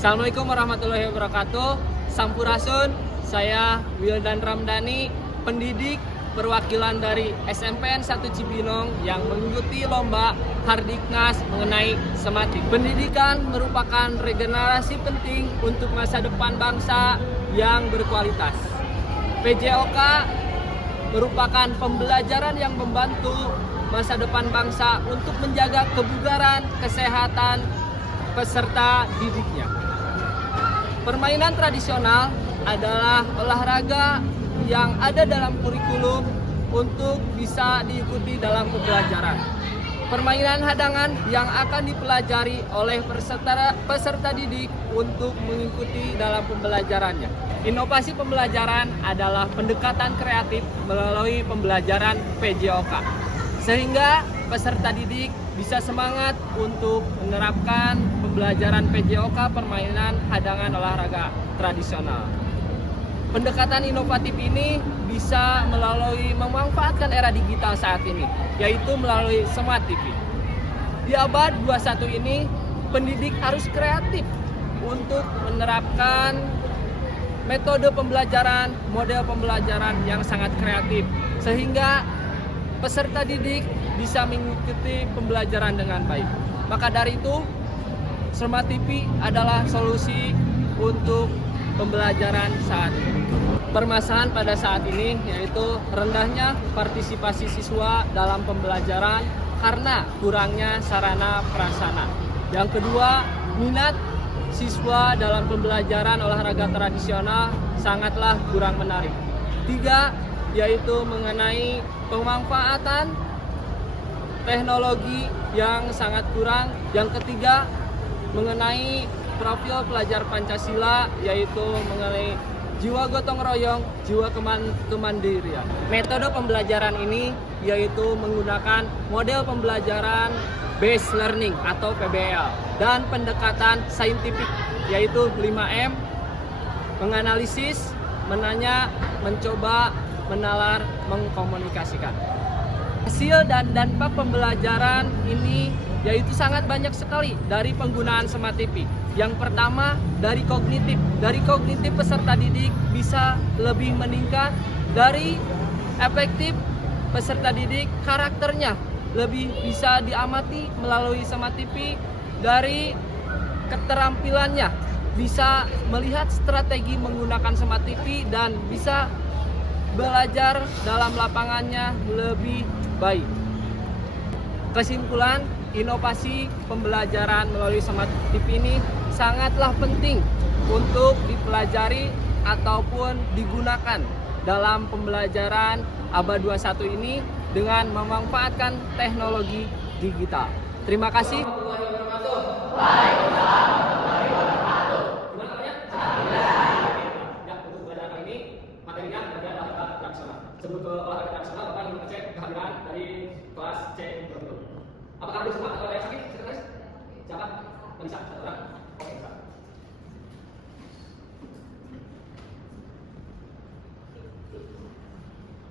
Assalamualaikum warahmatullahi wabarakatuh. Sampurasun, saya Wildan Ramdhani, pendidik perwakilan dari SMPN 1 Cibinong yang mengikuti lomba Hardiknas mengenai Sematip. Pendidikan merupakan regenerasi penting untuk masa depan bangsa yang berkualitas. PJOK merupakan pembelajaran yang membantu masa depan bangsa untuk menjaga kebugaran, kesehatan peserta didiknya. Permainan tradisional adalah olahraga yang ada dalam kurikulum untuk bisa diikuti dalam pembelajaran. Permainan hadangan yang akan dipelajari oleh peserta didik untuk mengikuti dalam pembelajarannya. Inovasi pembelajaran adalah pendekatan kreatif melalui pembelajaran PJOK, sehingga peserta didik bisa semangat untuk menerapkan pembelajaran PJOK permainan hadangan olahraga tradisional. Pendekatan inovatif ini bisa melalui memanfaatkan era digital saat ini, yaitu melalui Smart TV. Di abad 21 ini, pendidik harus kreatif untuk menerapkan metode pembelajaran, model pembelajaran yang sangat kreatif, sehingga peserta didik bisa mengikuti pembelajaran dengan baik. Maka dari itu, Smart TV adalah solusi untuk pembelajaran saat ini. Permasalahan pada saat ini yaitu rendahnya partisipasi siswa dalam pembelajaran karena kurangnya sarana prasarana. Yang kedua, minat siswa dalam pembelajaran olahraga tradisional sangatlah kurang menarik. Tiga, yaitu mengenai pemanfaatan teknologi yang sangat kurang. Yang ketiga, mengenai profil pelajar Pancasila, yaitu mengenai jiwa gotong royong, jiwa kemandirian. Metode pembelajaran ini yaitu menggunakan model pembelajaran based learning atau PBL dan pendekatan saintifik yaitu 5M, menganalisis, menanya, mencoba, menalar, mengkomunikasikan. Hasil dan dampak pembelajaran ini yaitu sangat banyak sekali dari penggunaan Smart TV. Yang pertama, dari kognitif. Dari kognitif peserta didik bisa lebih meningkat. Dari efektif peserta didik, karakternya lebih bisa diamati melalui Smart TV. Dari keterampilannya bisa melihat strategi menggunakan Smart TV dan bisa belajar dalam lapangannya lebih baik. Kesimpulan, inovasi pembelajaran melalui Smart TV ini sangatlah penting untuk dipelajari ataupun digunakan dalam pembelajaran abad 21 ini dengan memanfaatkan teknologi digital. Terima kasih. Sebelum ke olahraga tradisional, Bapak ingin ngecek kehadiran dari kelas C. Apakah ada semua atau ada yang sakit? Sekretaris? Siapa? Bisa? Satu orang? Oke, bisa.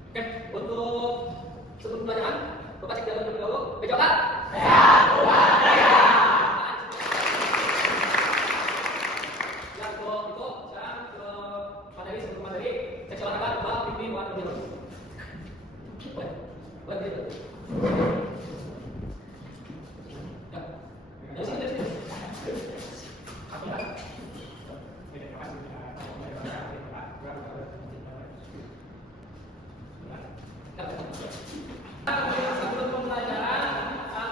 Oke, untuk sebelum pelajaran, Bapak cek dalam terlebih dahulu. PJOK? Sehat, kuat, jaya. Ya, untuk itu, sekarang ke materi sebelum materi. Seksi olahraga, Bapak pimpin buat lebih dahulu. Buat gitu. Sebelum pembelajaran,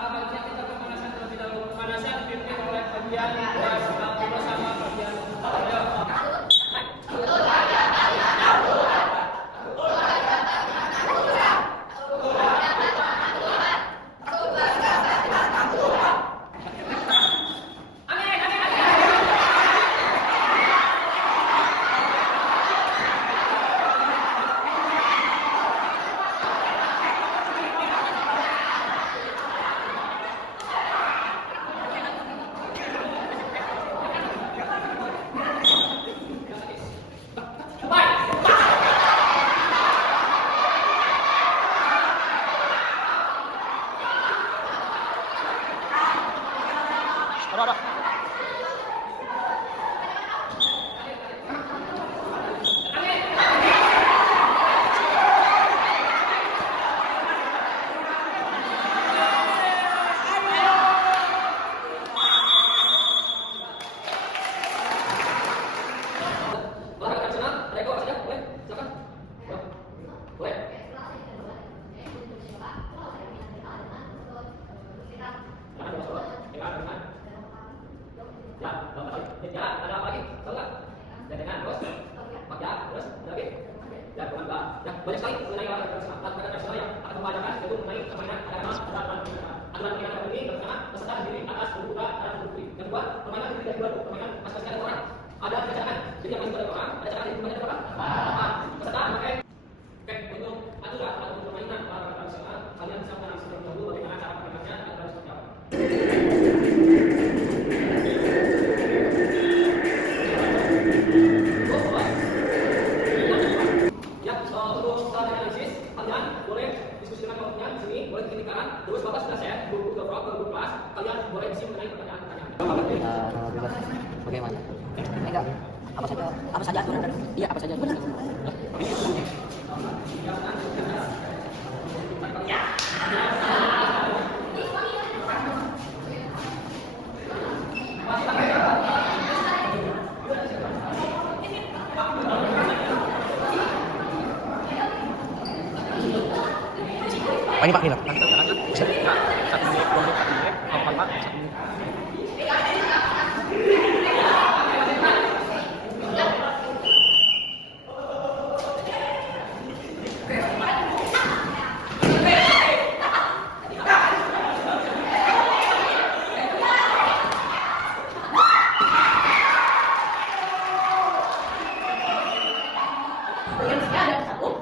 bagian kita pemanasan terlebih dahulu. Pemanasan dipimpin oleh bagian bersama bagian Ya, ada apa lagi? Tahu nggak? Jangan terus. Ya, terus lagi. Ya, bukan ya, banyak sekali mengenai olahraga tradisional yang akan membacakan yaitu mengenai permainan aturan permainan ini pertama peserta berdiri atas berbuka dan berdiri. Yang kedua, permainan terdiri dari dua permainan masing-masing ada orang. Ada cadangan, jadi yang masing-masing ada orang, ada cadangan di permainan apa? Peserta memakai untuk aturan atau permainan olahraga tradisional, kalian bisa mengenal sebelum dahulu bagaimana cara permainannya dan seperti apa. Terus Bapak sudah share buku kelas, kalian boleh isi mengenai pertanyaan-pertanyaan. Bebas. Bagaimana? Enggak. Apa saja aturan dan iya apa saja aturan. Ini Pak, ini Pak. Bisa. 1 menit, 2 menit, 4 menit, 4 menit, 1 menit.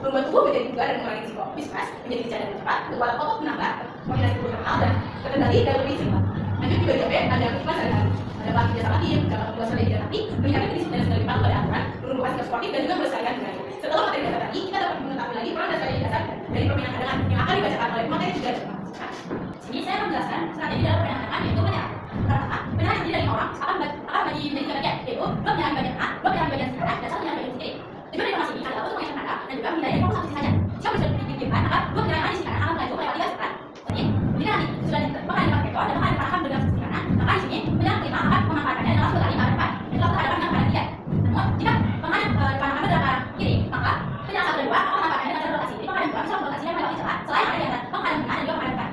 Membuat tubuh menjadi bugar dan mengurangi risiko bisnis, menjadi cadangan cepat, kekuatan otot menambah, koordinasi tubuh terkenal dan terkendali dan lebih seimbang. Lanjut juga diabetes, ada aktivitas sehari-hari, ada lagi jasa lagi, mencapai tugas pada hidrasi, meningkatkan kondisi dan segala lipat pada aturan, berubah sikap sportif dan juga melestarikan budaya. Setelah materi dasar tadi, kita dapat mengetahui lagi peran dan strategi dasar dari permainan cadangan yang akan dibacakan oleh pemateri juga dalam sini saya akan menjelaskan strategi dalam permainan cadangan yaitu menyerang. Pertama, menyerang diri dari orang akan bagi menjadi 3 bagian, yaitu 2 menyerang bagian A, 2 menyerang bagian sekarang, dan 1 menyerang bagian kiri. Tujuan informasi ini adalah untuk mengingatkan Anda dan juga menghindari fokus satu sisi saja. Jika bisa dipikirkan, maka 2 menyerang di sisi kanan akan melaju melewati garis depan. Jadi, jika nanti sudah dipahami pakai vektor dan dipahami dengan sisi kanan, maka di sini menyerang kelima akan memanfaatkannya dalam sekali ke depan dan lalu terhadap dengan kanan 3. Namun, jika penghadap dipandangkan pada arah kiri, maka menyerang satu dan 2 akan memanfaatkannya dengan jalur rotasi. Jadi, penghadap 2 bisa merotasi dan melewati celah selain ada di antara penghadap kanan dan juga penghadap depan.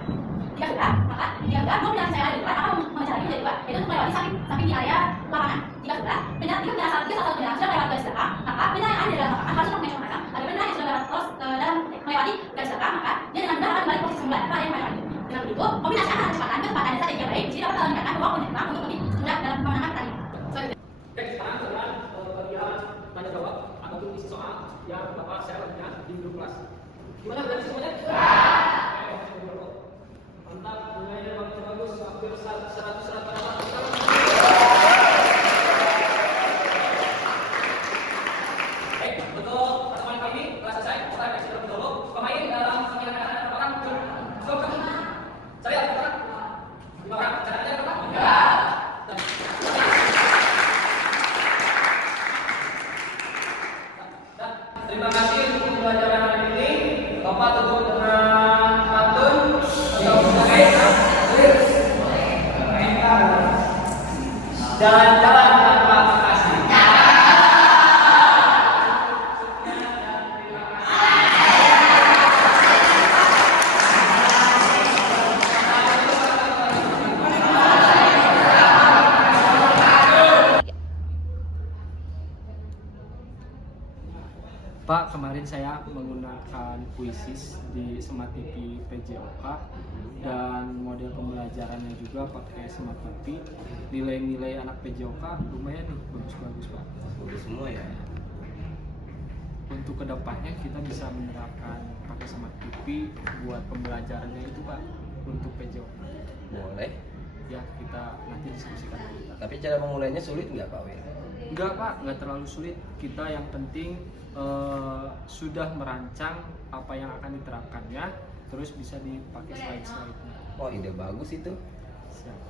Jika sudah, maka jika sudah 2 menyerang saya di depan akan memecah lagi menjadi 2, yaitu untuk melewati samping di area lapangan. Jika sudah, menyerang satu menyerang sudah melewati garis belakang, maka menyerang yang ada di dalam lapangan harus melakukan yang agar menyerang yang sudah lewat terus dalam melewati garis belakang, maka dia dengan mudah akan kembali ke posisi semula tanpa ada yang melewati. Dengan begitu, kombinasi antara kecepatan, kecepatan dan strategi yang baik jadi dapat meningkatkan peluang penyerang untuk lebih mudah dalam pemenangan pertandingan. Oke, sekarang dengan bagian tanya jawab ataupun isi soal yang Bapak share lagi di grup kelas. Gimana berarti semuanya? Mantap, nilainya bagus, hampir 100 pada Pak. Terima kasih untuk pembelajaran hari ini. Bapak tutup dengan pantun. Jalan-jalan tanpa kasih. Pak, kemarin saya menggunakan Puisis di Smart TV PJOK dan model pembelajarannya juga pakai Smart TV. Nilai-nilai anak PJOK lumayan nih, bagus-bagus Pak. Bagus semua ya. Untuk kedepannya kita bisa menerapkan pakai Smart TV buat pembelajarannya itu Pak untuk PJOK. Boleh. Ya, kita nanti diskusikan dulu Pak. Tapi cara memulainya sulit nggak Pak Wil? Enggak Pak, nggak terlalu sulit. Kita yang penting sudah merancang apa yang akan diterapkannya, terus bisa dipakai slide-slide-nya. Oh, ide bagus itu. Siap.